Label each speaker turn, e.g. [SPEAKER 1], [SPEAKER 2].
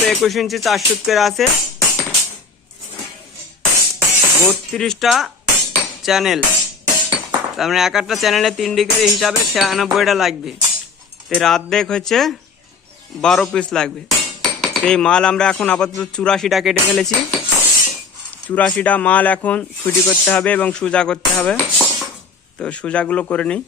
[SPEAKER 1] এইগুলো একুশ ইঞ্চি চার সুত করে আছে। বত্রিশটা চ্যানেল। তার মানে এক একটা চ্যানেলে তিন ডিগ্রি হিসাবে ছিয়ানব্বইটা লাগবে। তো রাত দেখ হচ্ছে, বারো পিস লাগবে। সেই মাল আমরা এখন আপাতত চুরাশিটা কেটে ফেলেছি। চুরাশিটা মাল এখন ছুটি করতে হবে এবং সোজা করতে হবে। তো সোজাগুলো করে নিই।